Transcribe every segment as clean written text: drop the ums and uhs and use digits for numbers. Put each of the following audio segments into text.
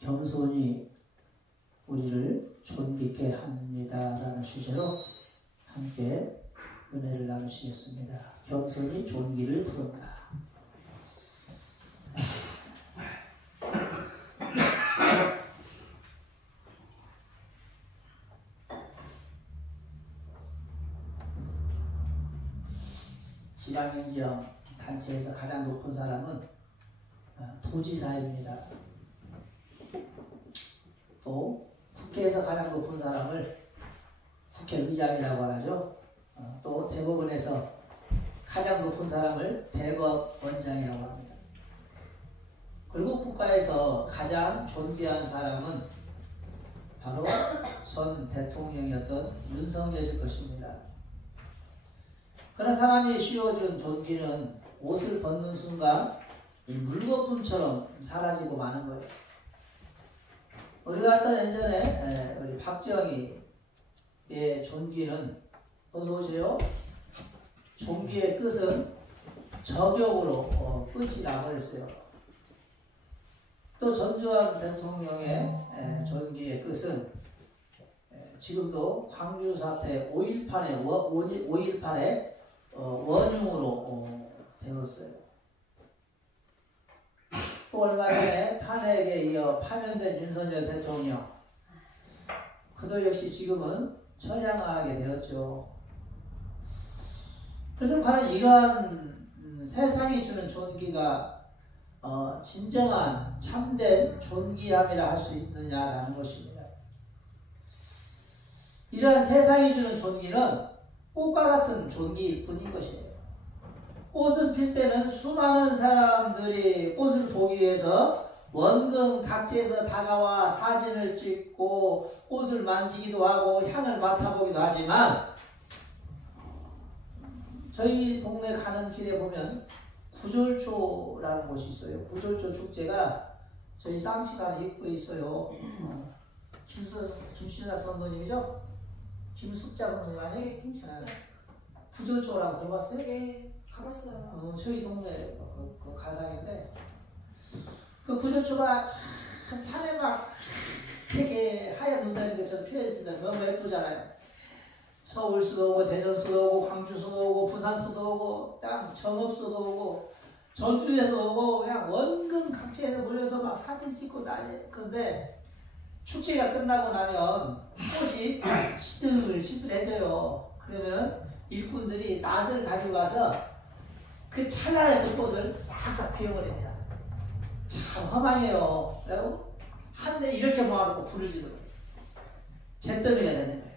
겸손이 우리를 존귀케 합니다라는 주제로 함께 은혜를 나누시겠습니다. 겸손이 존귀를 부른다. 지방행정 단체에서 가장 높은 사람은 도지사입니다. 또 국회에서 가장 높은 사람을 국회의장이라고 하죠. 또 대법원에서 가장 높은 사람을 대법원장이라고 합니다. 그리고 국가에서 가장 존귀한 사람은 바로 전 대통령이었던 윤석열일 것입니다. 그런 사람이 씌워준 존귀는 옷을 벗는 순간 이 물거품처럼 사라지고 마는 거예요. 우리가 알던 예전에 우리 박정희의 존귀는 어서 오세요. 존귀의 끝은 저격으로 끝이 나버렸어요. 또 전두환 대통령의 존귀의 끝은 지금도 광주 사태 5.18의 원흉으로 되었어요. 또 얼마 전에 탄핵에 이어 파면된 윤석열 대통령, 그도 역시 지금은 처량하게 되었죠. 그래서 바로 이러한 세상이 주는 존귀가 진정한 참된 존귀함이라 할 수 있느냐라는 것입니다. 이러한 세상이 주는 존귀는 꽃과 같은 존귀일 뿐인 것이에요. 꽃을 필 때는 수많은 사람들이 꽃을 보기 위해서 원근 각지에서 다가와 사진을 찍고 꽃을 만지기도 하고 향을 맡아보기도 하지만 저희 동네 가는 길에 보면 구절초라는 곳이 있어요. 구절초 축제가 저희 쌍치간 입구에 있어요. 김수작 선생님이죠? 김숙자 선생님 아니에요? 네, 김숙자. 구절초라고 들어봤어요? 네, 가봤어요. 저희 동네 그 가상인데 그 구절초가 참 산에 막 되게 하얀 눈 달린 것처럼 피어있습니다. 너무 예쁘잖아요. 서울수도 오고 대전수도 오고 광주수도 오고 부산수도 오고 땅 정읍수도 오고 전주에서 오고 그냥 원근 각지에서 몰려서 막 사진 찍고 난리. 그런데 축제가 끝나고 나면 꽃이 시들시들해져요. 그러면 일꾼들이 낫을 가지고 와서 그 찰나했던 꽃을 싹싹 피워버립니다. 참 험하네요. 그리고 한 대 이렇게 모아놓고 불을 지르고 잿더미가 되는 거예요.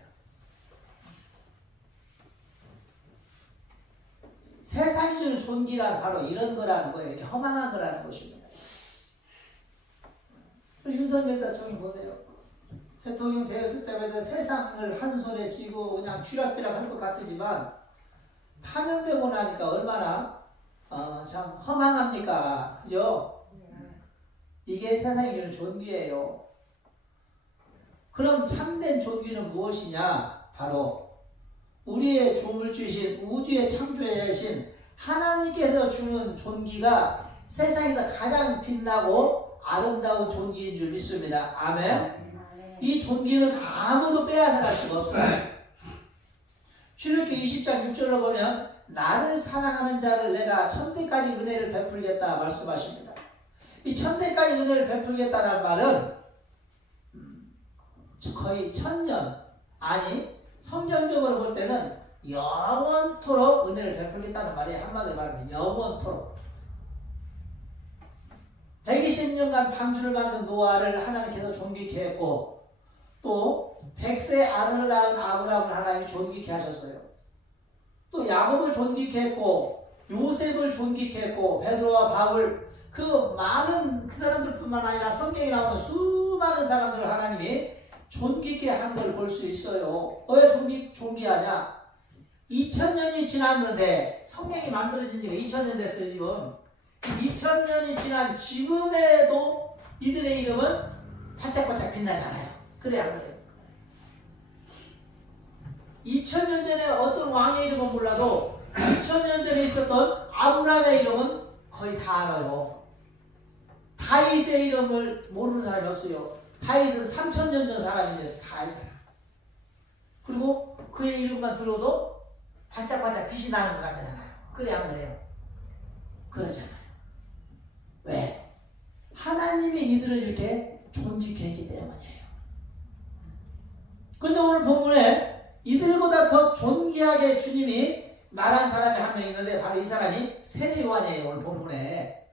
세상이 주는 존귀란 바로 이런 거라는 거예요. 이렇게 허망한 거라는 것입니다. 윤석열 대통령 보세요. 대통령 되었을 때마다 세상을 한 손에 쥐고 그냥 쥐락비락 할 것 같지만 파면되고 나니까 얼마나 참 허망합니까? 그죠? 이게 세상이 주는 존귀예요. 그럼 참된 존귀는 무엇이냐? 바로 우리의 조물주신 우주의 창조자이신 하나님께서 주는 존귀가 세상에서 가장 빛나고 아름다운 존귀인 줄 믿습니다. 아멘. 이 존귀는 아무도 빼앗아갈 수가 없어요. 출애굽기 20장 6절로 보면 나를 사랑하는 자를 내가 천대까지 은혜를 베풀겠다 말씀하십니다. 이 천대까지 은혜를 베풀겠다는 말은 거의 천년, 아니 성경적으로 볼 때는 영원토록 은혜를 베풀겠다는 말이 한마디로 말하면 영원토록. 120년간 방주를 만든 노아를 하나님께서 존귀케 했고 또 100세 아들을 낳은 아브라함을 하나님이 존귀케 하셨어요. 또 야곱을 존귀케 했고 요셉을 존귀케 했고 베드로와 바울 그 많은 그 사람들뿐만 아니라 성경에 나오는 수많은 사람들을 하나님이 존귀케 한 걸 볼 수 있어요. 왜 존귀하냐? 2000년이 지났는데 성경이 만들어진 지가 2000년 됐어요. 지금 2000년이 지난 지금에도 이들의 이름은 반짝반짝 빛나잖아요. 그래야 하거든요. 2000년 전에 어떤 왕의 이름은 몰라도 2000년 전에 있었던 아브라함의 이름은 거의 다 알아요. 다 다윗의 이름을 모르는 사람이 없어요. 다윗은 3000년 전 사람인데 다 알잖아. 그리고 그의 이름만 들어도 반짝반짝 빛이 나는 것 같잖아요. 그래 안 그래요? 그러잖아요. 왜? 하나님이 이들을 이렇게 존귀했기 때문이에요. 그런데 오늘 본문에 이들보다 더 존귀하게 주님이 말한 사람이 한 명 있는데 바로 이 사람이 세례 요한이에요. 오늘 본문에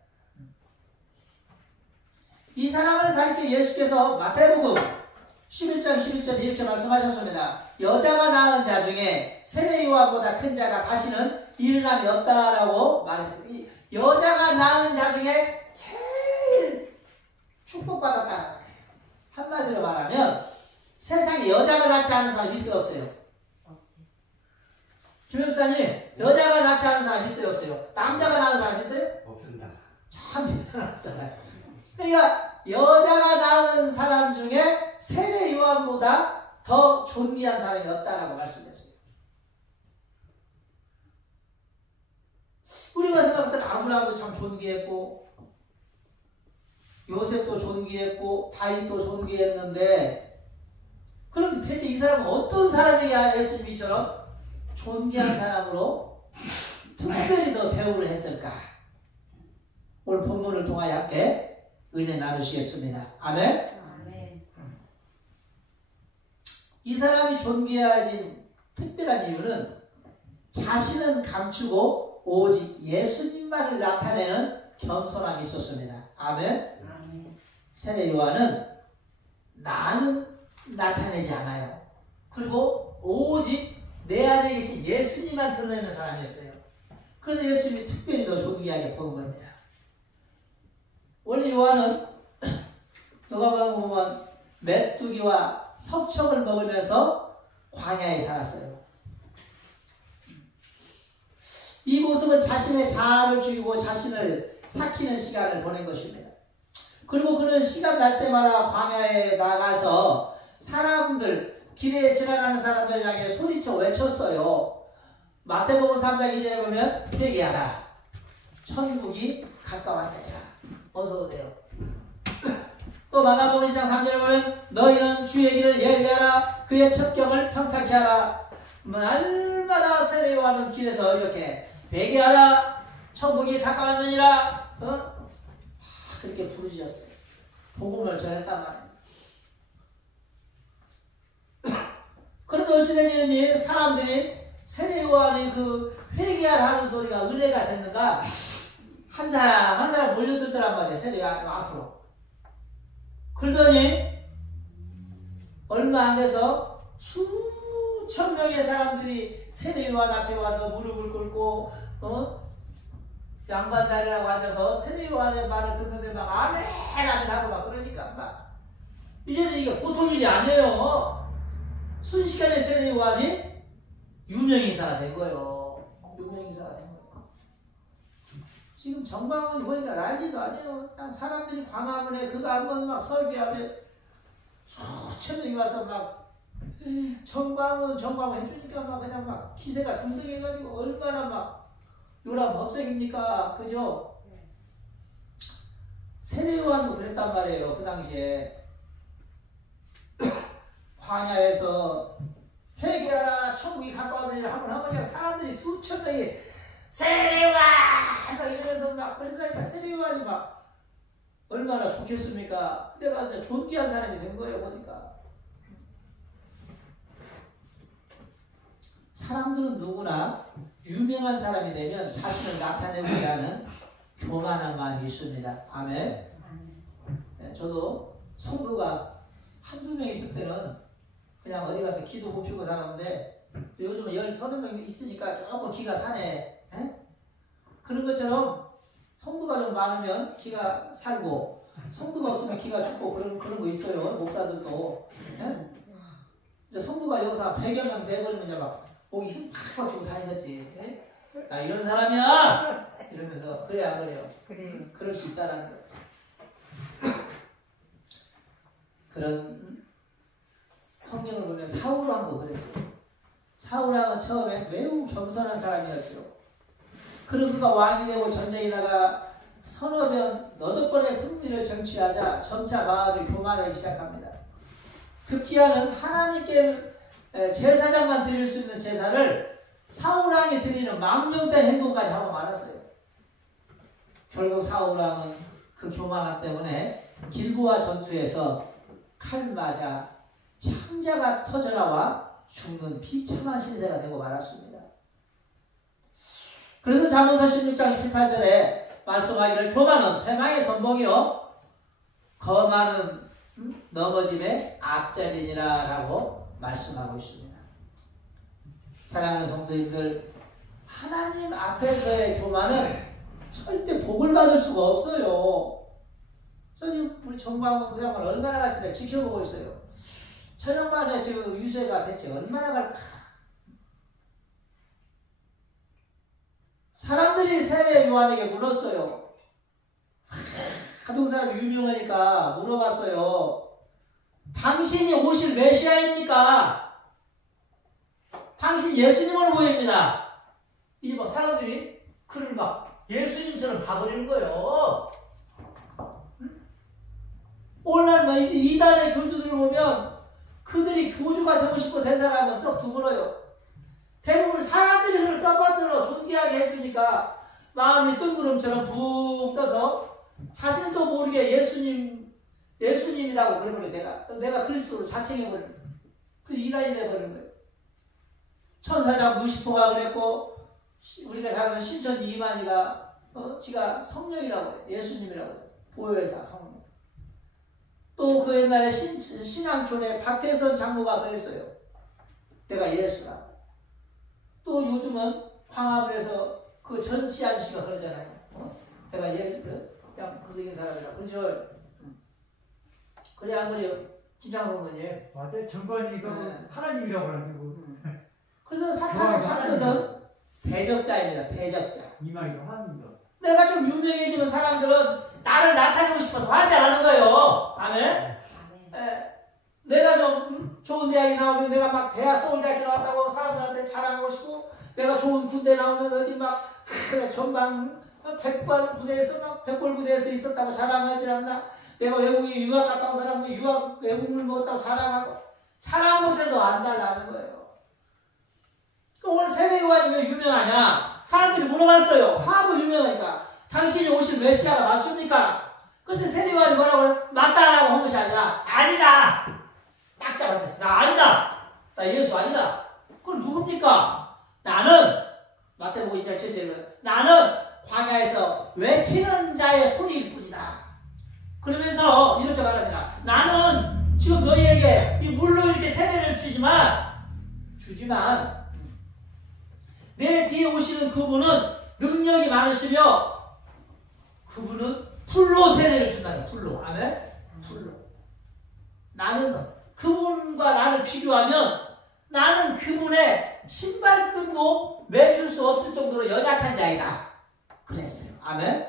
이 사람을 가리켜 예수께서 마태복음 11장 11절에 이렇게 말씀하셨습니다. 여자가 낳은 자 중에 세례 요한보다 큰 자가 다시는 일어남이 없다라고 말했어요. 여자가 낳은 자 중에 제일 축복받았다는 거예요. 한마디로 말하면 세상에 여자가 낳지 않은 사람이 있어요, 없어요? 김영사님, 여자가 낳지 않은 사람이 있어요, 없어요? 남자가 낳은 사람이 있어요? 없습니다. 참 여자가 낳잖아요. 그러니까 여자가 낳은 사람 중에 세례 요한보다 더 존귀한 사람이 없다라고 말씀했어요. 우리가 생각할 때는 아브라함도 참 존귀했고 요셉도 존귀했고 다윗도 존귀했는데 그럼 대체 이 사람은 어떤 사람이야 예수님이처럼 존귀한 사람으로 특별히 더 대우를 했을까? 오늘 본문을 통하여 함께 은혜 나누시겠습니다. 아멘? 아멘. 이 사람이 존귀해진 특별한 이유는 자신은 감추고 오직 예수님만을 나타내는 겸손함이 있었습니다. 아멘? 아멘. 세례 요한은 나는 나타내지 않아요. 그리고 오직 내 안에 계신 예수님만 드러내는 사람이었어요. 그래서 예수님이 특별히 더 존귀하게 본 겁니다. 원래 요한은 누가 보면 메뚜기와 석청을 먹으면서 광야에 살았어요. 이 모습은 자신의 자아를 죽이고 자신을 삭히는 시간을 보낸 것입니다. 그리고 그는 시간 날 때마다 광야에 나가서 사람들, 길에 지나가는 사람들 향해 소리쳐 외쳤어요. 마태복음 3장 2절에 보면 회개하라. 천국이 가까웠느니라. 어서 오세요. 또 마가복음 1장 3절에 보면 너희는 주의 길을 예비하라. 그의 첩경을 평탁케 하라. 날마다 세례 요한은 길에서 이렇게 회개하라. 천국이 가까웠느니라. 그렇게 부르셨어요. 복음을 전했단 말이에요. 그런데 어찌되니 사람들이 세례 요한이 그 회개하라는 소리가 은혜가 됐는가? 한 사람 한 사람 몰려들더란 말이에요. 세례 요한 앞으로. 그러더니 얼마 안 돼서 수천 명의 사람들이 세례 요한 앞에 와서 무릎을 꿇고 양반다리라고 앉아서 세례 요한의 말을 듣는데 막 아멘 아멘 하고 막 그러니까 막 이제는 이게 보통 일이 아니에요. 순식간에 세례 요한이 유명인사가 된 거예요. 유명인사가 된 거예요. 지금 정방을 보니까 난리도 아니에요. 사람들이 광화문에 그거 한번 막 설교하면 수천 명이 와서 막 정방은 해주니까 막 그냥 막 기세가 등등해가지고 얼마나 막 요람법석입니까? 그죠? 세례 요한도 그랬단 말이에요. 그 당시에 광야에서 회개하라 천국이 가까워지라 한번 하면 그냥 사람들이 수천 명이 세례 요한 막 이러면서 막 그래서 세례 요한이 막 얼마나 좋겠습니까? 내가 이제 존귀한 사람이 된 거예요. 보니까 사람들은 누구나 유명한 사람이 되면 자신을 나타내고자 하는 교만한 마음이 있습니다. 아멘. 네, 저도 성도가 한두 명 있을 때는 그냥 어디 가서 기도 못 피우고 살았는데 요즘은 30명 있으니까 조금 기가 사네. 에? 그런 것처럼 성도가 좀 많으면 기가 살고 성도가 없으면 기가 죽고 그런 거 있어요. 목사들도. 에? 이제 성도가 여기서 100여 명 돼버리면 이제 막 목이 힘팍팍 주고 다니겠지. 에? 나 이런 사람이야! 이러면서 그래 안 그래요? 그래. 그럴 수 있다라는 거. 그런 성경을 보면 사울왕도 그랬어요. 사울왕은 처음엔 매우 겸손한 사람이었죠. 그리고 그가 왕이 되고 전쟁에 나가 서너 번의 승리를 쟁취하자 점차 마음이 교만하기 시작합니다. 급기야는 하나님께 제사장만 드릴 수 있는 제사를 사울왕이 드리는 망령된 행동까지 하고 말았어요. 결국 사울왕은 그 교만함 때문에 길보아 전투에서 칼 맞아 창자가 터져나와 죽는 비참한 신세가 되고 말았습니다. 그래서 잠언서 16장 18절에 말씀하기를 교만은 패망의 선봉이요 거만은 넘어짐의 앞잡이니라 라고 말씀하고 있습니다. 사랑하는 성도님들, 하나님 앞에서의 교만은 절대 복을 받을 수가 없어요. 저 지금 우리 정광훈 그 양반 얼마나 같이 내가 지켜보고 있어요. 저 양반의 지금 유세가 대체 얼마나 갈까? 사람들이 세례 요한에게 물었어요. 한국 사람 유명하니까 물어봤어요. 당신이 오실 메시아입니까? 당신 예수님으로 보입니다. 이제 막 사람들이 그를 막 예수님처럼 봐버리는 거예요. 오늘날 막 이단의 교주들을 보면 그들이 교주가 되고 싶고 된 사람은 썩 드물어요. 대부분 사람들이 그를 떠받들어 존귀하게 해주니까 마음이 뜬구름처럼 붕 떠서 자신도 모르게 예수님이라고 그래버려요. 내가 그리스도로 자칭해버리는 거예요. 그 이단이 돼버리는 거예요. 천사장 루시퍼가 그랬고 우리가 잘 아는 신천지 이만희가 지가 성령이라고 그래요. 예수님이라고 그래요. 보혜사 성령. 또 그 옛날에 신앙촌에 박태선 장로가 그랬어요. 내가 예수다. 또 요즘은 광화문에서 해서 그 전시한 씨가 그러잖아요. 내가 그냥 그 생긴 사람이라. 그죠? 그래 안 그래요? 김창성 선생님. 맞아요. 정권이 하나님이라고 하는 거. 그래서 사탄의 첫 뜻은 대적자입니다. 대적자. 이마이도 하나님이다. 내가 좀 유명해지면 사람들은 나를 나타내고 싶어서 환장하는 거예요. 아멘? 내가 좀 좋은 대학에 나오면 내가 막 대학 서울대학교 나왔다고 사람들한테 자랑하고 싶고 내가 좋은 군대 나오면 어디 막 그래 전방 백벌 부대에서 있었다고 자랑하지 않나? 내가 외국에 유학 갔다 온 사람은 외국물 먹었다고 자랑하고 자랑 못해서 안 달라는 거예요. 오늘 세례요한이 왜 유명하냐? 사람들이 물어봤어요. 하도 유명하니까. 당신이 오실 메시아가 맞습니까? 그런데 세례요한이 뭐라고 맞다라고 한 것이 아니라 아니다. 딱 잡아댔어. 나 아니다. 나 예수 아니다. 그건 누굽니까? 나는 마태복음 2장 7절에 나는 광야에서 외치는 자의 소리일 뿐이다. 그러면서 이렇게 말합니다. 나는 지금 너희에게 이 물로 이렇게 세례를 주지만 내 뒤에 오시는 그분은 능력이 많으시며 그분은 불로 세례를 준다는 불로. 아멘? 불로. 나는 그분과 나를 비교하면 나는 그분의 신발끈도 매줄 수 없을 정도로 연약한 자이다. 그랬어요. 아멘?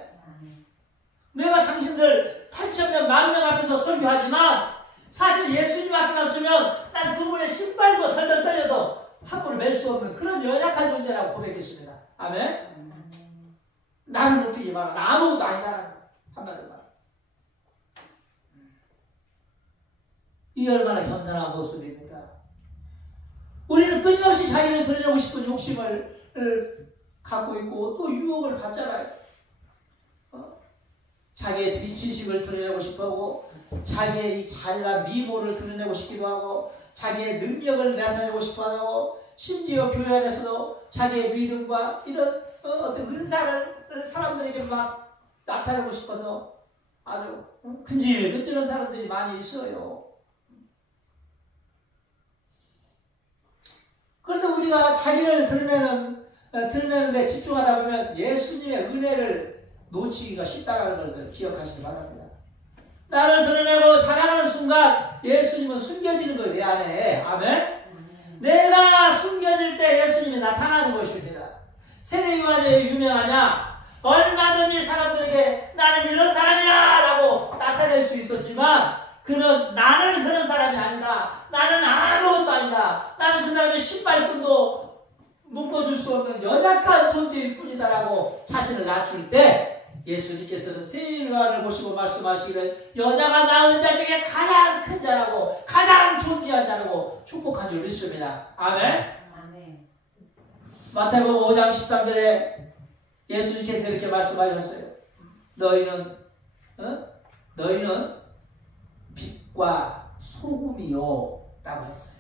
내가 당신들 8,000명, 10,000명 앞에서 설교하지만 사실 예수님 앞에만 서면 난 그분의 신발도 덜덜 떨려서 함부로 맬 수 없는 그런 연약한 존재라고 고백했습니다. 아멘? 나를 높이지 마라. 나 아무것도 아니다라는 거. 한마디로 말해. 이 얼마나 겸손한 모습입니까? 우리는 끊임없이 자기를 드러내고 싶은 욕심을 갖고 있고 또 유혹을 받잖아요. 자기의 뒷지식을 드러내고 싶어하고 자기의 이 잘난 미모를 드러내고 싶기도 하고 자기의 능력을 나타내고 싶어하고 심지어 교회 안에서도 자기의 믿음과 이런 어떤 은사를 사람들에게 막 나타내고 싶어서 아주 근질근질한 사람들이 많이 있어요. 그런데 우리가 자기를 드러내는 데 집중하다 보면 예수님의 은혜를 놓치기가 쉽다는 것을 기억하시기 바랍니다. 나를 드러내고 자랑하는 순간 예수님은 숨겨지는 거예요. 내 안에. 아멘? 내가 숨겨질 때 예수님이 나타나는 것입니다. 세례요한이 왜 유명하냐? 얼마든지 사람들에게 나는 이런 사람이야 라고 나타낼 수 있었지만 그는 나는 그런 사람이 아니다. 나는 아무것도 아니다. 나는 그 사람의 신발끈도 묶어줄 수 없는 연약한 존재일 뿐이다 라고 자신을 낮출 때 예수님께서는 세 요한을 보시고 말씀하시기를 여자가 낳은 자 중에 가장 큰 자라고 가장 존귀한 자라고 축복한 줄 믿습니다. 아멘. 아멘. 마태복음 5장 13절에 예수님께서 이렇게 말씀하셨어요. 너희는 빛과 소금이요 라고 했어요.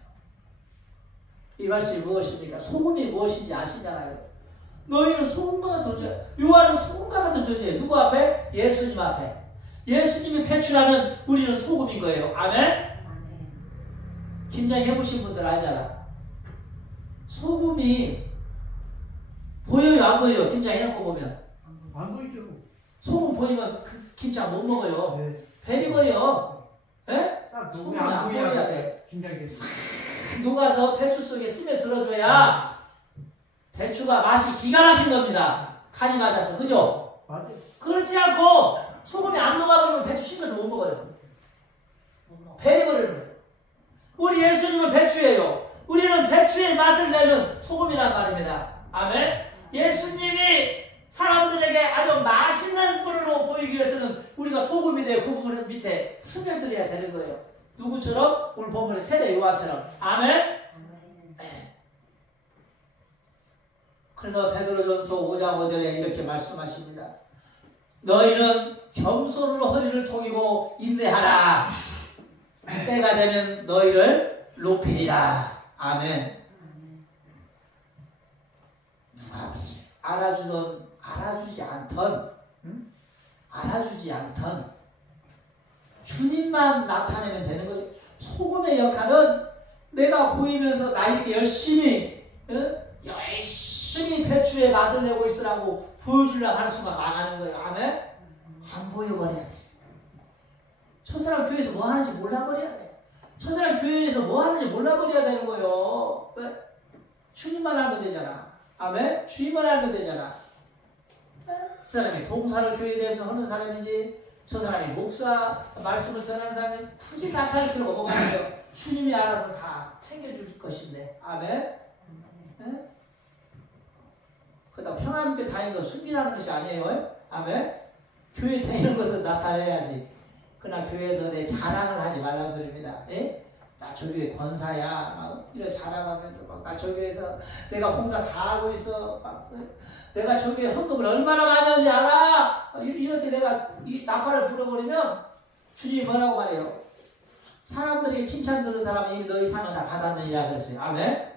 이 말씀이 무엇입니까? 소금이 무엇인지 아시잖아요. 너희는 소금과 같은 존재. 요한은 소금과 같은 존재예요. 누구 앞에? 예수님 앞에. 예수님이 배출하는 우리는 소금인 거예요. 아멘? 김장 해보신 분들 알잖아. 소금이 보여요? 안 보여요? 김장 해놓고 보면. 안 보이죠. 소금 보이면 그 김장 못 먹어요. 네. 배 익어요. 예? 싹 소금이 녹으면 안 보여야 돼. 김장이 녹아서 배추 속에 스며들어줘야 배추가 맛이 기가 막힌 겁니다. 간이 맞아서. 그죠? 맞아요. 그렇지 않고 소금이 안 녹아버리면 배추 싱겨서 못 먹어요. 배려버리는 거예요. 우리 예수님은 배추예요. 우리는 배추의 맛을 내는 소금이란 말입니다. 아멘. 예수님이 사람들에게 아주 맛있는 분으로 보이기 위해서는 우리가 소금이 되어 그 부분 밑에 스며들어야 되는 거예요. 누구처럼? 오늘 본문의 세례 요한처럼. 아멘. 그래서 베드로전서 5장 5절에 이렇게 말씀하십니다. 너희는 겸손으로 허리를 통이고 인내하라. 때가 되면 너희를 높이리라. 아멘. 누가 알아주지 않던, 알아주지 않던 주님만 나타내면 되는 거죠. 소금의 역할은 내가 보이면서 나 이렇게 열심히 배추의 맛을 내고 있으라고 보여주려고 하는 순간 망하는 거예요. 아멘? 안 보여버려야 돼. 저 사람 교회에서 뭐 하는지 몰라버려야 돼. 저 사람 교회에서 뭐 하는지 몰라버려야 되는 거예요. 왜? 주님만 알면 되잖아. 아멘? 주님만 알면 되잖아. 그 사람이 봉사를 교회에 대해서 하는 사람인지 저 사람이 목사 말씀을 전하는 사람이 굳이 나타낼 필요가 뭐가 있어요. 주님이 알아서 다 챙겨줄 것인데. 아멘? 네? 그러다 평안함께 다니는 거 숨기라는 것이 아니에요. 아멘? 교회 다니는 것은 나타내야지. 그러나 교회에서 내 자랑을 하지 말라는 소리입니다. 예? 나 저 교회 권사야. 막 이런 자랑하면서 막 나 저 교회에서 내가 봉사 다 하고 있어. 막 내가 저 교회 헌금을 얼마나 많이 하는지 알아? 이럴 때 내가 이 나팔을 불어버리면 주님이 뭐라고 말해요? 사람들이 칭찬 들은 사람은 이미 너희 상을 다 받았느니라 그랬어요. 아멘?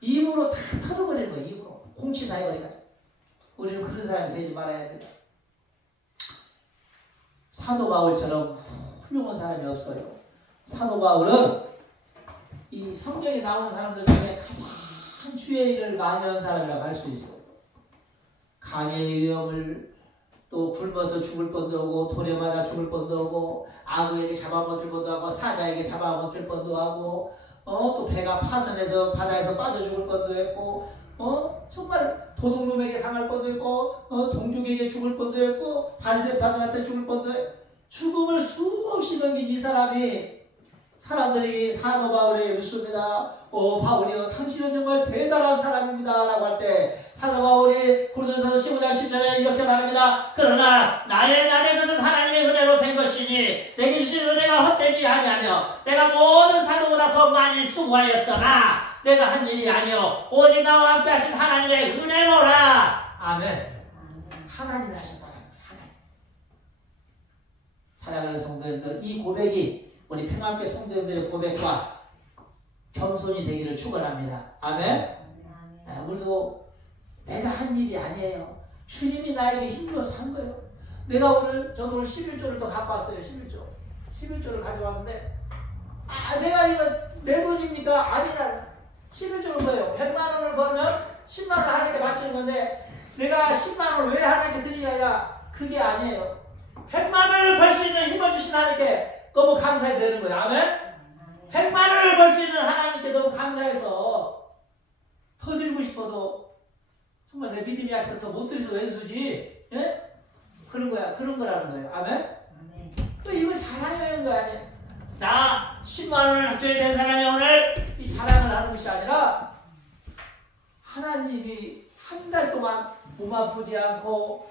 입으로 다 털어버리는 거예요. 입으로. 공치사해버리가지고. 우리는 그런 사람이 되지 말아야 된다. 사도 바울처럼 훌륭한 사람이 없어요. 사도 바울은 이 성경에 나오는 사람들 중에 가장 주의 일을 많이 한 사람이라고 할 수 있어요. 강의 위험을 또 굶어서 죽을 뻔도 하고 돌에 맞아 죽을 뻔도 하고 아구에게 잡아먹힐 뻔도 하고 사자에게 잡아먹힐 뻔도 하고 또 배가 파선해서 바다에서 빠져 죽을 뻔도 했고 정말 도둑놈에게 당할 뻔도 했고 동족에게 죽을 뻔도 했고 바리새파들한테 죽을 뻔도 했고 죽음을 수도 없이 넘긴 이 사람이 사람들이 사도 바울에게 묻습니다. 바울이요 당신은 정말 대단한 사람입니다 라고 할 때 사도 바울이 고린도전서 15장 10절에 이렇게 말합니다. 그러나 나의 것은 하나님의 은혜로 된 것이니 내게 주신 은혜가 헛되지 아니하며 내가 모든 사도보다 더 많이 수고하였으나 내가 한 일이 아니요 오직 나와 함께 하신 하나님의 은혜로라. 아멘. 하나님이 하셨다는 거예요. 하나님. 사랑하는 성도님들, 이 고백이 우리 평안교회 성도님들의 고백과 겸손이 되기를 축원합니다. 아멘. 우리도 내가 한 일이 아니에요. 주님이 나에게 힘줘서 한 거예요. 저도 오늘 11조를 또 갖고 왔어요. 11조를 가져왔는데 내가 이거 내 돈입니까? 아니라 11조는 뭐예요? 100만 원을 벌면 10만 원을 하나님께 바치는 건데 내가 10만 원을 왜 하나님께 드리는 게 아니라 그게 아니에요. 100만 원을 벌 수 있는 힘을 주신 하나님께 너무 감사해야 되는 거예요. 아멘? 100만 원을 벌 수 있는 하나님께 너무 감사해서 더 드리고 싶어도 정말 내 믿음이 약해서 더 못 드려서 왼수지. 예? 그런 거라는 거예요. 아멘? 또 이걸 자랑하는 거 아니에요. 나 10만 원을 줘야 되는 사람이 오늘 이 자랑을 하는 것이 아니라 하나님이 한 달 동안 몸 아프지 않고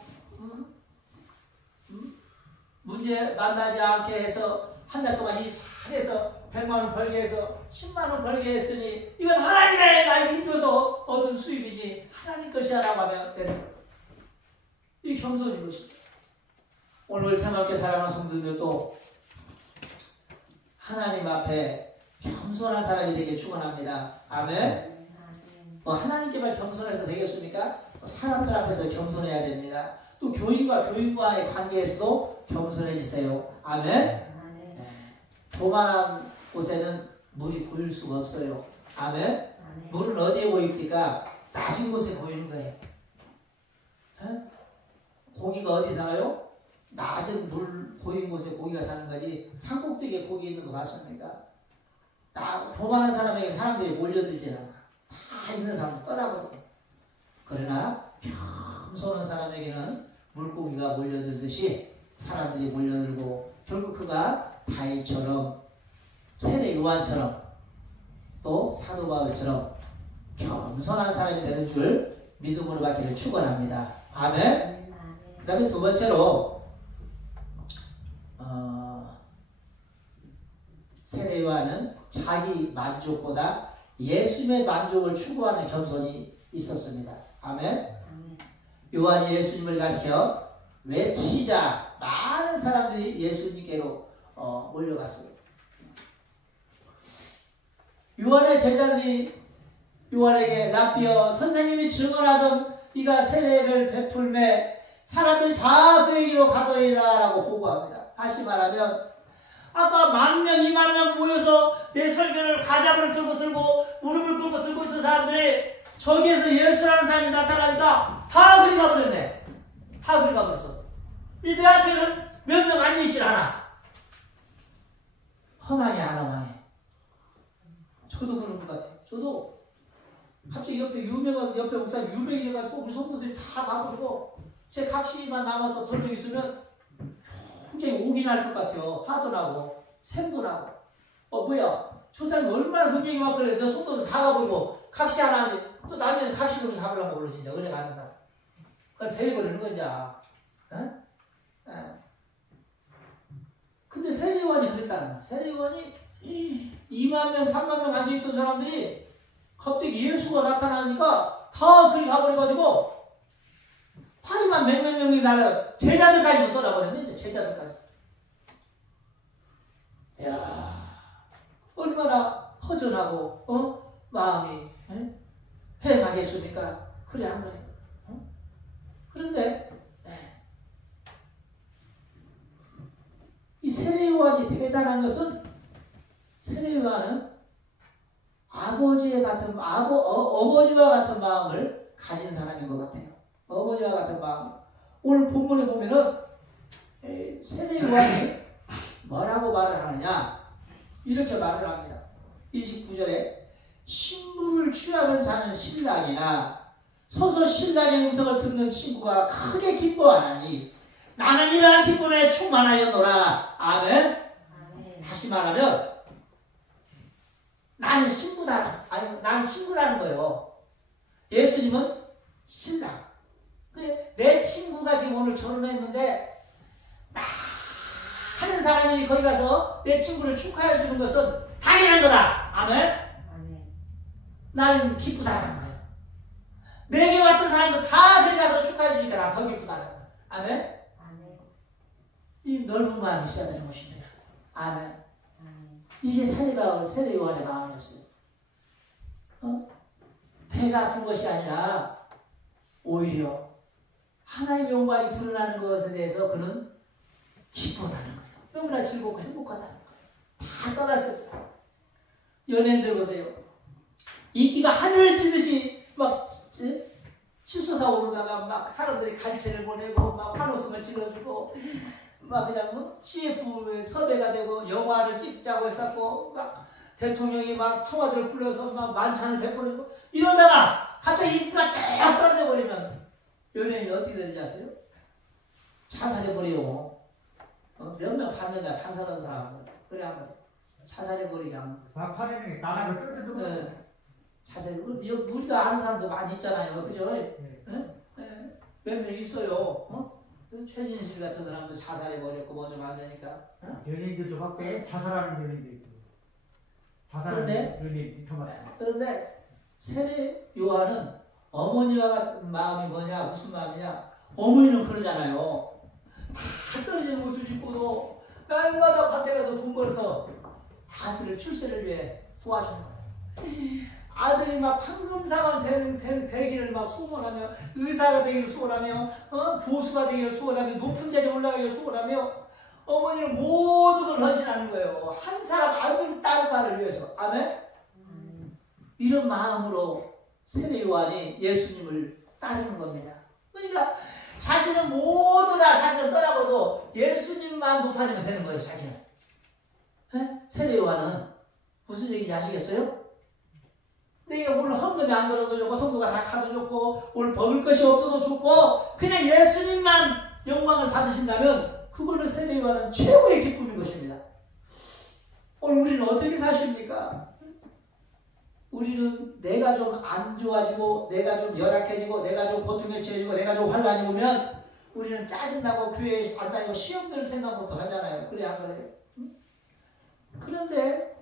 문제 만나지 않게 해서 한 달 동안 일 잘해서 100만 원 벌게 해서 10만 원 벌게 했으니 이건 하나님의 나에게 힘줘서 얻은 수입이니 하나님 것이야 라고 하면 되는 거예요. 이 겸손인 것입니다. 오늘 평화롭게 살아가는 성도들도 하나님 앞에 겸손한 사람이 되길 축원합니다. 아멘. 하나님께만 겸손해서 되겠습니까? 사람들 앞에서 겸손해야 됩니다. 또 교인과 교인과의 관계에서도 겸손해지세요. 아멘. 네. 조만한 곳에는 물이 보일 수가 없어요. 아멘. 물은 어디에 보입니까? 낮은 곳에 보이는 거예요. 에? 고기가 어디 살아요? 낮은 물 보이는 곳에 고기가 사는 거지 산꼭대기에 고기 있는 거 봤습니까? 조만한 사람에게 사람들이 몰려들지 않아. 다 있는 사람 떠나버려. 그러나 겸손한 사람에게는 물고기가 몰려들듯이 사람들이 몰려들고 결국 그가 다윗처럼 세례 요한처럼 또 사도 바울처럼 겸손한 사람이 되는 줄 믿음으로 받기를 축원합니다. 아멘. 그 다음에 두 번째로 세례 요한은 자기 만족보다 예수님의 만족을 추구하는 겸손이 있었습니다. 아멘. 요한이 예수님을 가리켜 외치자 많은 사람들이 예수님께로 몰려갔어요. 요한의 제자들이 요한에게 랍비여 선생님이 증언하던 이가 세례를 베풀매 사람들이 다 그에게로 가더이다 라고 보고합니다. 다시 말하면 아까 10,000명, 20,000명 모여서 내 설교를 가자을 들고 무릎을 꿇고 들고 있는 사람들이 저기에서 예수라는 사람이 나타나니까 다 그리 가버렸네. 다 그리 가버렸어. 이 내 앞에는 몇 명 앉아있질 않아. 험하게 안 험하게. 저도 그런 것 같아요. 저도 갑자기 옆에 목사 유명해가지고 우리 성도들이 다 가버리고 제 각시만 남아서 덜렁 있으면 굉장히 오기 날 것 같아요. 화도 나고 샘도 나고 뭐야 저 사람이 얼마나 능력이 많길래 내 성도들 다 가버리고 각시 하나 하지 또 나중에는 각시도 가보려고 그러 진짜 은혜가 안 된다. 그걸 배려버리는 거야. 근데 세례요한이 그랬다는 거야. 세례요한이 20,000명, 30,000명 앉아있던 사람들이 갑자기 예수가 나타나니까 다 그리 가버려가지고 파리만 몇몇 명이 날아 제자들까지도 떠나버렸네. 이제 제자들까지. 이야 얼마나 허전하고 마음이 회망하겠습니까? 그래 안 그래? 그런데 이 세례요한이 대단한 것은 세례요한은 어머니와 같은 마음을 가진 사람인 것 같아요. 어머니와 같은 마음. 오늘 본문에 보면은 세례요한이 뭐라고 말을 하느냐 이렇게 말을 합니다. 29절에 신부를 취하는 자는 신랑이나 서서 신랑의 음성을 듣는 친구가 크게 기뻐하나니 나는 이러한 기쁨에 충만하였노라. 아멘. 다시 말하면 나는 신부다. 아니 나는 친구라는 거예요. 예수님은 신랑. 내 친구가 지금 오늘 결혼했는데 하는 사람이 거기 가서 내 친구를 축하해 주는 것은 당연한 거다. 아멘. 나는 기쁘다는 거예요. 내게 왔던 사람도 다 거기 가서 축하해 주니까 나 더 기쁘다는 거예요. 아멘. 이 넓은 마음이 있어야 되는 것입니다. 아멘. 이게 세례 요한의 마음이었어요. 배가 아픈 것이 아니라 오히려 하나님의 영광이 드러나는 것에 대해서 그는 기뻐하다는 거예요. 너무나 즐겁고 행복하다는 거예요. 다 떠났었죠. 연예인들 보세요. 인기가 하늘을 찌듯이 막 치솟아 오르다가 막 사람들이 갈채를 보내고 막 환호성을 찍어주고 막 그냥 CF에 섭외가 되고 영화를 찍자고 했었고 막 대통령이 막 청와대를 불러서 막 만찬을 베풀고 이러다가 갑자기 인기가 쫙 떨어져 버리면 연예인이 어떻게 되는지 아세요? 자살해버려요. 몇 명 봤는가 자살한 사람 그래 한 거예요. 자살해버리게 하면 막판에 나라가 뜯어도 자살 우리가 아는 사람도 많이 있잖아요. 그죠? 몇 명 있어요. 최진실 같은 사람도 자살해버렸고 뭐 좀 안 되니까. 연예인들도 막 자살하는 연예인도 있고. 자살하는 연예인이 더 많아요. 그런데 세례 요한은 어머니와 같은 마음이 뭐냐, 무슨 마음이냐? 어머니는 그러잖아요. 다 떨어진 옷을 입고도 날마다 밭에 가서 돈 벌어서 아들을 출세를 위해 도와주는 거예요. 아들이 막 판검사만 되기를 막 소원하며, 의사가 되기를 소원하며, 교수가 되기를 소원하며, 높은 자리에 올라가기를 소원하며, 어머니는 모든 걸 헌신하는 거예요. 한 사람 아들, 딸만을 위해서. 아멘? 이런 마음으로 세례 요한이 예수님을 따르는 겁니다. 그러니까 자신은 모두 다 자신을 떠나고도 예수님만 높아지면 되는 거예요, 자기는. 세례 요한은 무슨 얘기인지 아시겠어요? 내가 오늘 헌금이 안 들어도 좋고 성도가 다 가도 좋고 오늘 먹을 것이 없어도 좋고 그냥 예수님만 영광을 받으신다면 그걸로 세례 요한은 최고의 기쁨인 것입니다. 오늘 우리는 어떻게 사십니까? 우리는 내가 좀 안 좋아지고 내가 좀 열악해지고 내가 좀 고통에 처해지고 내가 좀 환란이 오면 우리는 짜증나고 교회에 안 다니고 시험 들 생각부터 하잖아요. 그래 안 그래요? 그런데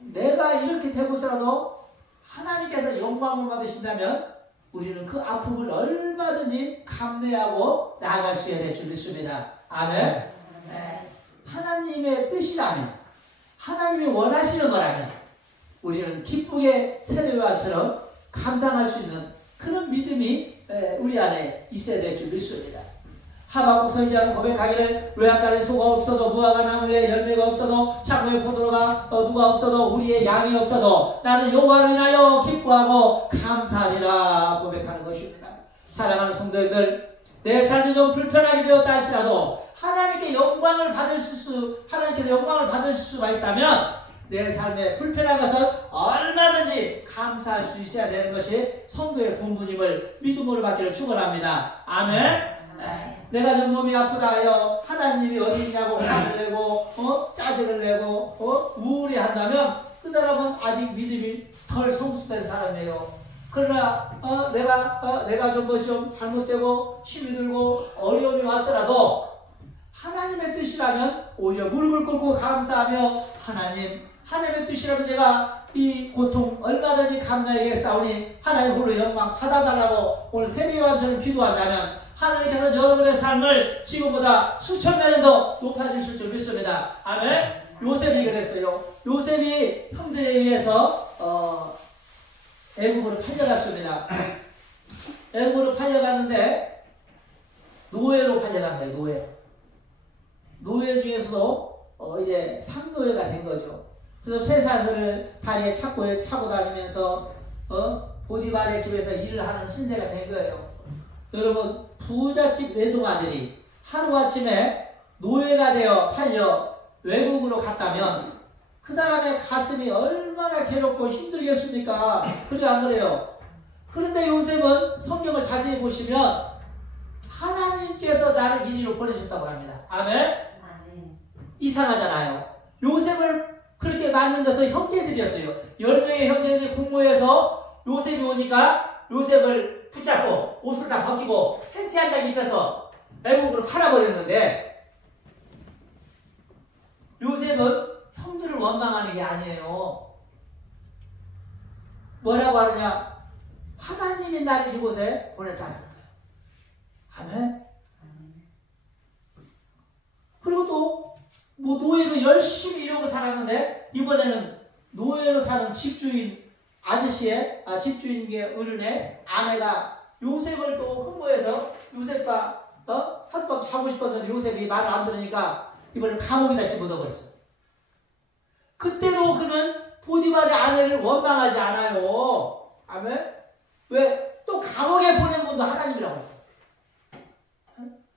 내가 이렇게 되고서라도 하나님께서 영광을 받으신다면 우리는 그 아픔을 얼마든지 감내하고 나아갈 수 있어야 될 줄 믿습니다. 아멘. 네. 하나님의 뜻이라면 하나님이 원하시는 거라면 우리는 기쁘게 세례 요한처럼 감당할 수 있는 그런 믿음이 우리 안에 있어야 될 줄 믿습니다. 하박국 선지자는 고백하기를 외양간에 소가 없어도 무화과 나무에 열매가 없어도 창고에 포도로가 누가 없어도 우리의 양이 없어도 나는 여호와를 인하여 기뻐하고 감사하리라 고백하는 것입니다. 사랑하는 성도들, 내 삶이 좀 불편하게 되었다 할지라도 하나님께서 영광을 받을 수가 있다면 내 삶에 불편한 것은 얼마든지 감사할 수 있어야 되는 것이 성도의 본분임을 믿음으로 받기를 축원합니다. 아멘. 내가 좀 몸이 아프다 하여 하나님이 어디 있냐고 화를 내고 짜증을 내고 우울해한다면 그 사람은 아직 믿음이 덜 성숙된 사람이에요. 그러나 내가 좀 잘못되고 힘이 들고 어려움이 왔더라도 하나님의 뜻이라면 오히려 무릎을 꿇고 감사하며 하나님의 뜻이라면 제가 이 고통 얼마든지 감당하겠사오니 하나님 홀로 영광 받아달라고 오늘 세례 요한처럼 기도한다면 하나님께서 여러분의 삶을 지금보다 수천 배는 더 높아지실 줄 믿습니다. 아멘. 요셉이 그랬어요. 요셉이 형들에 의해서 애국으로 팔려갔습니다. 애국으로 팔려갔는데 노예로 팔려간 거예요. 노예 중에서도 이제 상노예가 된 거죠. 그래서 쇠사슬을 다리에 차고 다니면서 보디발의 집에서 일을 하는 신세가 된 거예요. 여러분, 부잣집 외동아들이 하루아침에 노예가 되어 팔려 외국으로 갔다면 그 사람의 가슴이 얼마나 괴롭고 힘들겠습니까? 그래 안 그래요? 그런데 요셉은 성경을 자세히 보시면 하나님께서 나를 이리로 보내셨다고 합니다. 아멘? 이상하잖아요. 요셉을 그렇게 만든 것은 형제들이었어요. 10명의 형제들이 공모해서 요셉이 오니까 요셉을 붙잡고 옷을 다 벗기고 팬티 한 장 입혀서 애국으로 팔아버렸는데 요셉은 형들을 원망하는 게 아니에요. 뭐라고 하느냐? 하나님이 나를 이곳에 보냈다는 거예요. 아멘? 그리고 또 뭐 노예로 열심히 이러고 살았는데 이번에는 노예로 사는 집주인의 어른의 아내가 요셉을 또 흠모해서 요셉과 하룻밤 자고 싶었는데 요셉이 말을 안 들으니까 이번에 감옥에다 집어넣어버렸어요. 그때도 그는 보디발의 아내를 원망하지 않아요. 아멘? 왜? 또 감옥에 보낸 분도 하나님이라고 했어요.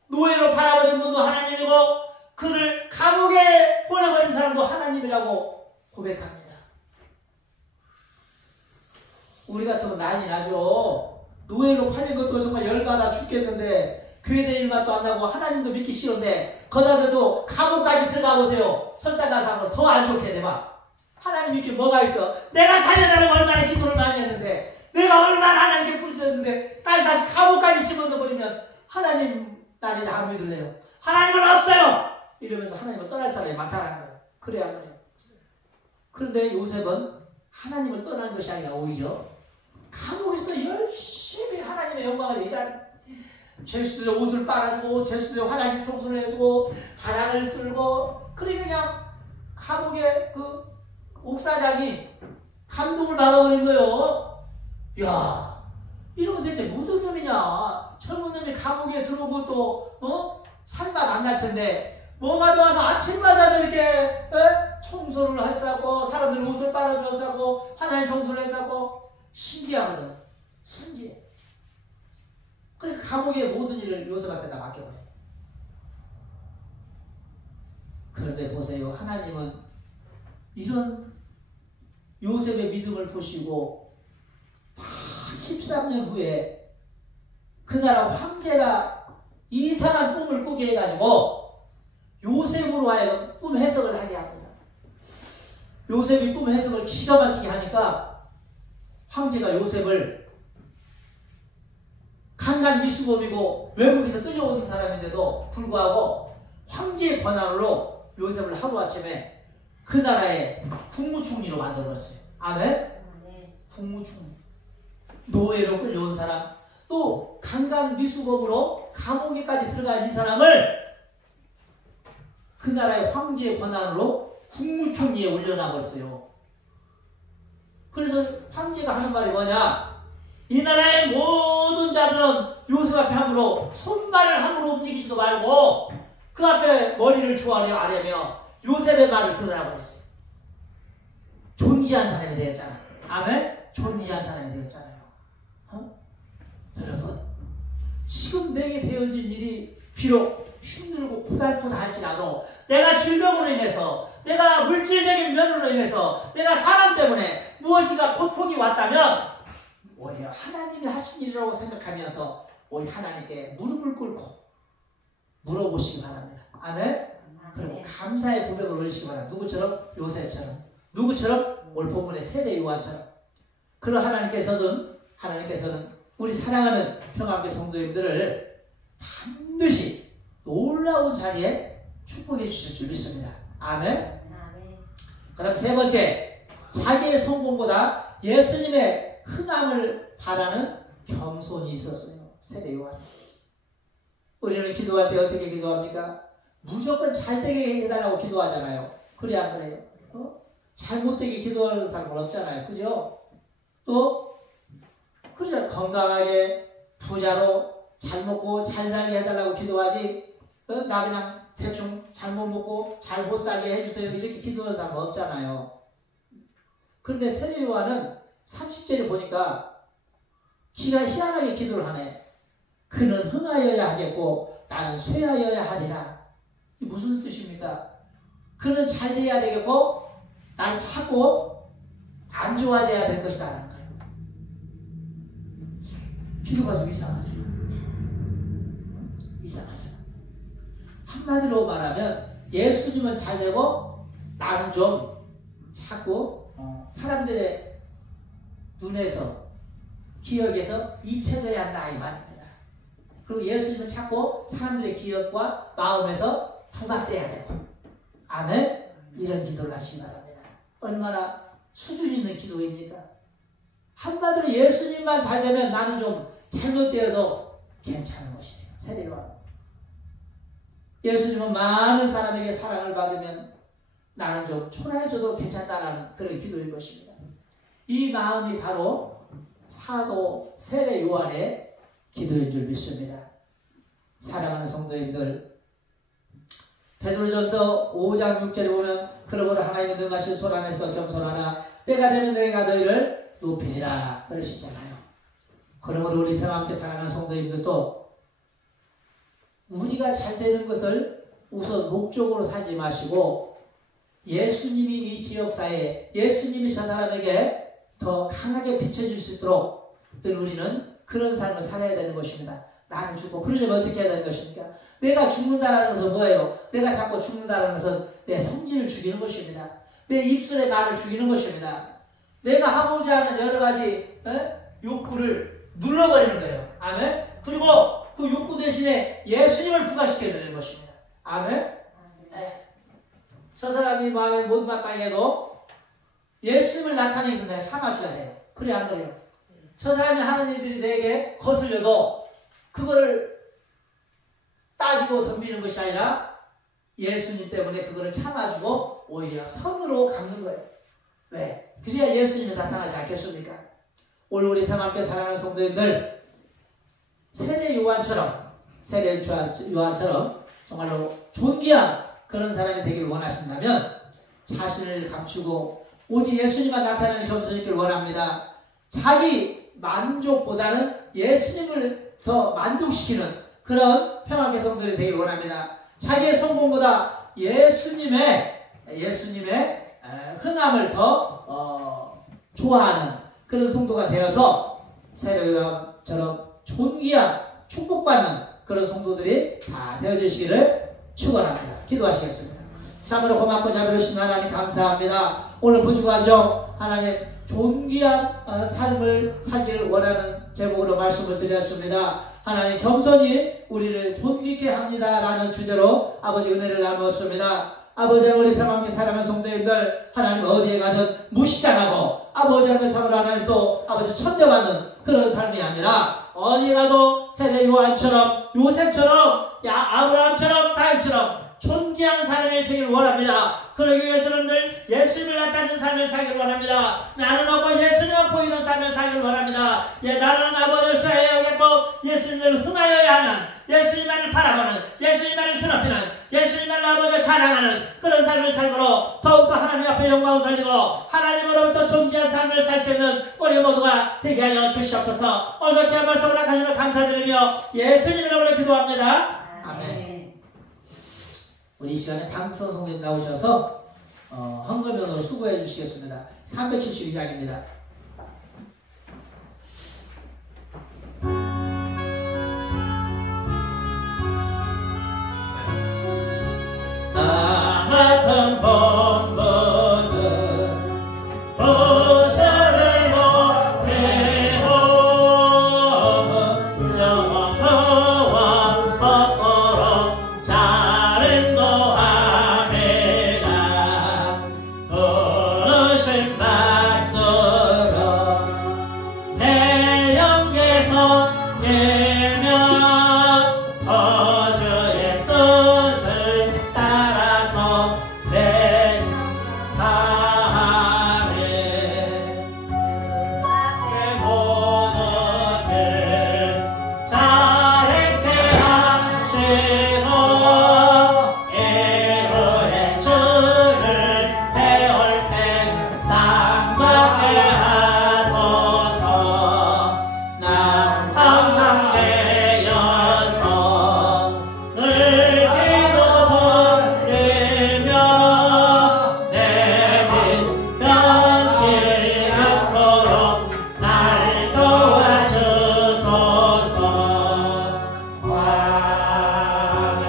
노예로 팔아버린 분도 하나님이고 그를 감옥에 보내버린 사람도 하나님이라고 고백합니다. 우리 같으면 난리 나죠. 노예로 팔린 것도 정말 열받아 죽겠는데 교회 다닐 맛도 안 나고 하나님도 믿기 싫은데 거다대도 감옥까지 들어가 보세요. 설상가상으로 더 안 좋게 돼봐. 하나님 믿기 뭐가 있어? 내가 살려달라고 얼마나 기도를 많이 했는데 내가 얼마나 하나님께 부르짖었는데 딸 다시 감옥까지 집어넣어버리면 하나님 나는 이제 안 믿을래요. 하나님은 없어요. 이러면서 하나님을 떠날 사람이 많다는 거예요. 그래야 안 그래요. 그런데 요셉은 하나님을 떠나는 것이 아니라 오히려 감옥에서 열심히 하나님의 영광을 일하는, 죄수들의 옷을 빨아주고 죄수들의 화장실 청소를 해주고 바닥을 쓸고, 그러니까 그냥 감옥의 그 옥사장이 감동을 받아버린 거예요. 야, 이러면 대체 무슨 놈이냐. 젊은 놈이 감옥에 들어오고 또 살맛 안 날 텐데 뭐가 좋아서 아침마다 저렇게 청소를 했었고 사람들 옷을 빨아주었고 화장실 청소를 했었고. 신기하거든. 신기해. 그러니까 감옥의 모든 일을 요셉한테 다 맡겨버려. 그런데 보세요. 하나님은 이런 요셉의 믿음을 보시고 다 13년 후에 그 나라 황제가 이상한 꿈을 꾸게 해가지고 요셉으로 하여금 꿈 해석을 하게 합니다. 요셉이 꿈 해석을 기가 막히게 하니까 황제가 요셉을, 강간 미수범이고 외국에서 끌려온 사람인데도 불구하고 황제의 권한으로 요셉을 하루아침에 그 나라의 국무총리로 만들어버렸어요. 아멘? 네. 국무총리. 노예로 끌려온 사람, 또 강간 미수범으로 감옥에까지 들어간 이 사람을 그 나라의 황제의 권한으로 국무총리에 올려놔버렸어요. 그래서 황제가 하는 말이 뭐냐? 이 나라의 모든 자들은 요셉 앞에 함부로 손발을 함부로 움직이지도 말고 그 앞에 머리를 조아려 아뢰며 요셉의 말을 들으라고 했어요. 존귀한 사람이 되었잖아. 아멘? 존귀한 사람이 되었잖아요. 여러분, 지금 내게 되어진 일이 비록 힘들고 고달프다 할지라도 내가 질병으로 인해서, 내가 물질적인 면으로 인해서, 내가 사람 때문에 무엇인가 고통이 왔다면 오히려 하나님이 하신 일이라고 생각하면서 오히려 하나님께 무릎을 꿇고 물어보시기 바랍니다. 아멘? 그리고 감사의 고백을 올리시기 바랍니다. 누구처럼? 요셉처럼. 누구처럼? 오늘 본문의 세례 요한처럼. 그런 하나님께서는 우리 사랑하는 평화교회 성도님들을 반드시 놀라운 자리에 축복해 주실 줄 믿습니다. 아멘? 그 다음 세 번째, 자기의 성공보다 예수님의 흥함을 바라는 겸손이 있었어요. 세례 요한. 우리는 기도할 때 어떻게 기도합니까? 무조건 잘되게 해달라고 기도하잖아요. 그래 안 그래요? 잘못되게 기도하는 사람은 없잖아요. 그죠? 또 그러잖아요. 건강하게 부자로 잘 먹고 잘 살게 해달라고 기도하지, 나 그냥 대충 잘못 먹고 잘 못 살게 해주세요 이렇게 기도하는 사람은 없잖아요. 그런데 세례 요한은 30절에 보니까 기가 희한하게 기도를 하네. 그는 흥하여야 하겠고 나는 쇠하여야 하리라. 이게 무슨 뜻입니까? 그는 잘 돼야 되겠고 나는 자꾸 안 좋아져야 될 것이다 라는 거예요. 기도가 좀 이상하죠. 이상하죠. 한마디로 말하면 예수님은 잘 되고 나는 좀 자꾸 사람들의 눈에서, 기억에서 잊혀져야 한다 이 말입니다. 그리고 예수님은 자꾸 사람들의 기억과 마음에서 부각돼야 되고. 아멘? 이런 기도를 하시기 바랍니다. 얼마나 수준 있는 기도입니까? 한마디로 예수님만 잘 되면 나는 좀 잘못되어도 괜찮은 것이에요. 세례요한. 예수님은 많은 사람에게 사랑을 받으면 나는 좀 초라해져도 괜찮다라는 그런 기도인 것입니다. 이 마음이 바로 사도 세례 요한의 기도인 줄 믿습니다. 사랑하는 성도님들, 베드로전서 5장 6절에 보면 그러므로 하나님은 능하신 손 안에서 겸손하나 때가 되면 내가 너희를 높이리라 그러시잖아요. 그러므로 우리 평화함께 사랑하는 성도님들도 우리가 잘 되는 것을 우선 목적으로 삼지 마시고 예수님이 이 지역사회에, 예수님이 저 사람에게 더 강하게 비춰줄 수 있도록 우리는 그런 삶을 살아야 되는 것입니다. 나는 죽고 그러려면 어떻게 해야 되는 것입니까? 내가 죽는다는 것은 뭐예요? 내가 자꾸 죽는다는 것은 내 성질을 죽이는 것입니다. 내 입술의 말을 죽이는 것입니다. 내가 하고자 하는 여러 가지 욕구를 눌러버리는 거예요. 아멘? 그리고 그 욕구 대신에 예수님을 부각시켜야 되는 것입니다. 아멘? 네. 저 사람이 마음에 못 마땅해도 예수님을 나타내기 위해서 내가 참아줘야 돼요. 그래 안 그래요? 저 사람이 하는 일들이 내게 거슬려도 그거를 따지고 덤비는 것이 아니라 예수님 때문에 그거를 참아주고 오히려 선으로 갚는 거예요. 왜? 그래야 예수님이 나타나지 않겠습니까? 오늘 우리 평안께 사랑하는 성도님들, 세례 요한처럼 정말로 존귀한 그런 사람이 되길 원하신다면 자신을 감추고 오직 예수님만 나타내는 겸손이 있길 원합니다. 자기 만족보다는 예수님을 더 만족시키는 그런 평안계 성도들이 되길 원합니다. 자기의 성공보다 예수님의 흥함을 더 좋아하는 그런 성도가 되어서 세례 요한처럼 존귀한 축복받는 그런 성도들이 다 되어주시기를 축원합니다. 기도하시겠습니다. 참으로 고맙고 자비로우신 하나님 감사합니다. 오늘 부주간정 하나님 존귀한 삶을 살기를 원하는 제목으로 말씀을 드렸습니다. 하나님 겸손히 우리를 존귀케 합니다라는 주제로 아버지 은혜를 나누었습니다. 아버지 우리 평안히 사랑하는 성도님들 하나님 어디에 가든 무시당하고 아버지 하나님 참으로 하나님 또 아버지 천대받는 그런 삶이 아니라 어디 가도 세례 요한처럼 요셉처럼 아브라함처럼 다윗처럼 존귀한 삶이 되길 원합니다. 그러기 위해서는 늘 예수님을 나타내는 삶을 살기를 원합니다. 나는 없고 예수님을 보이는 삶을 살기를 원합니다. 나는 아버지를 사용하겠고 예수님을 흥하여야 하는 예수님만을 바라보는 예수님만을 드높이는 예수님만을 아버지가 자랑하는 그런 삶을 살므로 더욱더 하나님 앞에 영광을 돌리고 하나님으로부터 존귀한 삶을 살 수 있는 우리 모두가 되게 하여 주시옵소서. 오늘 귀한 말씀을 하시며 감사드리며 예수님 이름으로 기도합니다. 아멘. 우리 이 시간에 방송 성도님 나오셔서 헌금연으로 수고해 주시겠습니다. 372장입니다. 나 같은 범부는 부자를 높이고 영원한 법으로 잘 인도합니다. 부르심 받들어 내 영계에서 깨면 저주의 뜻을 따라서 대하리. 내 모든 일 잘했게 하시고 이후에 주를 배울 때 상받게 하소서. 난 항상 내어서 늘 기도 돌리며 내 빚 변치 않도록 날 도와주소서. 아멘.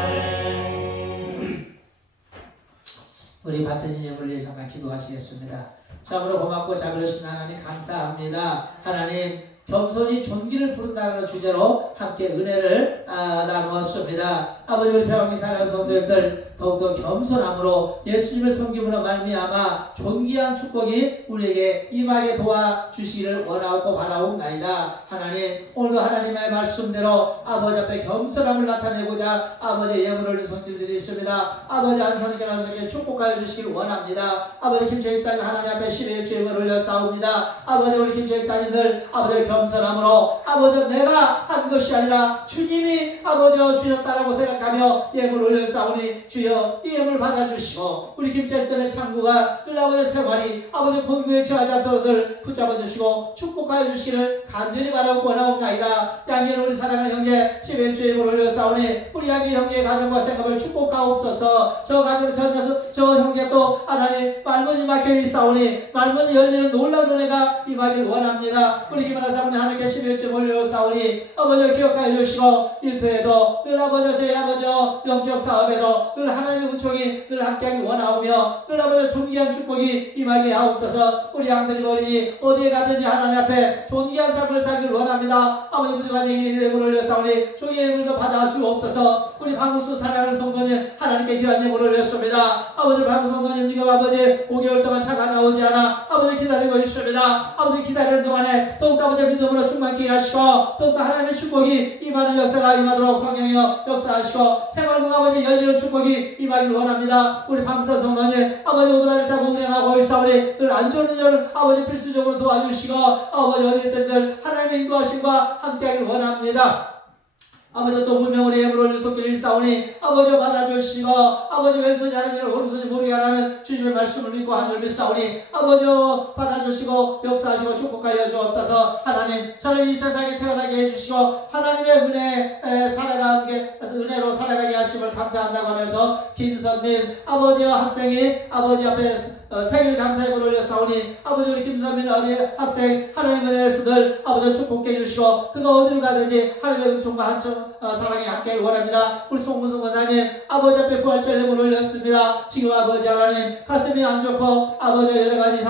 우리 받쳐진 예물을 잠깐 기도하시겠습니다. 참으로 고맙고 자비로우신 하나님 감사합니다. 하나님 겸손히 존귀를 부른다는 주제로 함께 은혜를 나누었습니다. 아버지 우리 평안히 사랑하는 성도님들 더욱더 겸손함으로 예수님을 섬김으로 말미암아 존귀한 축복이 우리에게 임하게 도와주시기를 원하고 바라옵나이다. 하나님 오늘도 하나님의 말씀대로 아버지 앞에 겸손함을 나타내고자 아버지의 예물을 올린 손님들이 있습니다. 아버지 안산에게 나누게 축복하여 주시기를 원합니다. 아버지 김채익사님 하나님 앞에 11주 예물을 올려싸웁니다. 아버지 우리 김채익사님들 아버지의 겸손함으로 아버지 내가 한 것이 아니라 주님이 아버지가 주셨다라고 생각하며 예물을 올려싸우니 주여 이 예물 받아주시고 우리 김채익사님의 창구가 늘 아버지의 생활이 아버지 본교에 처하지 않도록 늘 붙잡아 주시고 축복하여 주시기를 간절히 바라고 원하옵나이다. 양면 우리 사랑하는 형제 11주 예물을 올려싸우니 우리 양면 형제의 가정과 생업을 축복하옵소서. 저 가정 저 형제 또 하나님 말문이 막혀 있사오니 말문이 열리는 놀라운 은혜가 임하기를 원합니다. 우리 김하나 사모님 하나님께 11주 올려싸우니 아버지를 기억하여 주시고 일터에도 늘 아버지 제 아버지 영적 사업에도 늘 하나님의 은총이 늘 함께하기 원하오며 늘 아버지 존귀한 축복이 임하게 하옵소서. 우리 양들이 어린이 어디에 가든지 하나님 앞에 존귀한 삶을 살기를 원합니다. 아버지 부족한 얘기를 올렸사오니 종의 예물도 받아 주옵소서. 우리 방울수 사랑하는 성도님 하나님께 귀한 예물을 올렸습니다. 아버지 방울 성도님 지금 아버지 5개월 동안 차가 나오지 않아 아버지 기다리고 있습니다. 아버지 기다리는 동안에 더욱더 아버지 믿음으로 충만케 하시고 더욱더 하나님의 축복이 임하는 역사가 임하도록 성령이여 역사하시고 생활과 아버지 열리는 축복이 임하기를 원합니다. 우리 방사 성도님 아버지 오토바이를 타고 운행하고 있사오니 늘 안전운전을 아버지 필수적으로 도와주시고 아버지 어릴 때들 하나님의 인도하심과 함께하기를 원합니다. 아버지 또 불명으로 예물을 유속길 일사오니 아버지 받아주시고 아버지 왼손이 하나님을 오른손이 모르게 하라는 주님의 말씀을 믿고 한 줄 믿사오니 아버지 받아주시고 역사하시고 축복하여 주옵소서. 하나님 저를 이 세상에 태어나게 해주시고 하나님의 은혜 살아가게 은혜로 살아가게 하심을 감사한다고 하면서 김선민 아버지와 학생이 아버지 앞에 생일 감사의 물 올렸사오니 아버지 우리 김선민 어린 학생 하나님의 은혜에서 늘 아버지 축복해 주시고 그가 어디로 가든지 하나님의 은총과 사랑이 함께 원합니다. 우리 송문성 원사님 아버지 앞에 부활절 예물 올렸습니다. 지금 아버지 하나님 가슴이 안 좋고 아버지 여러가지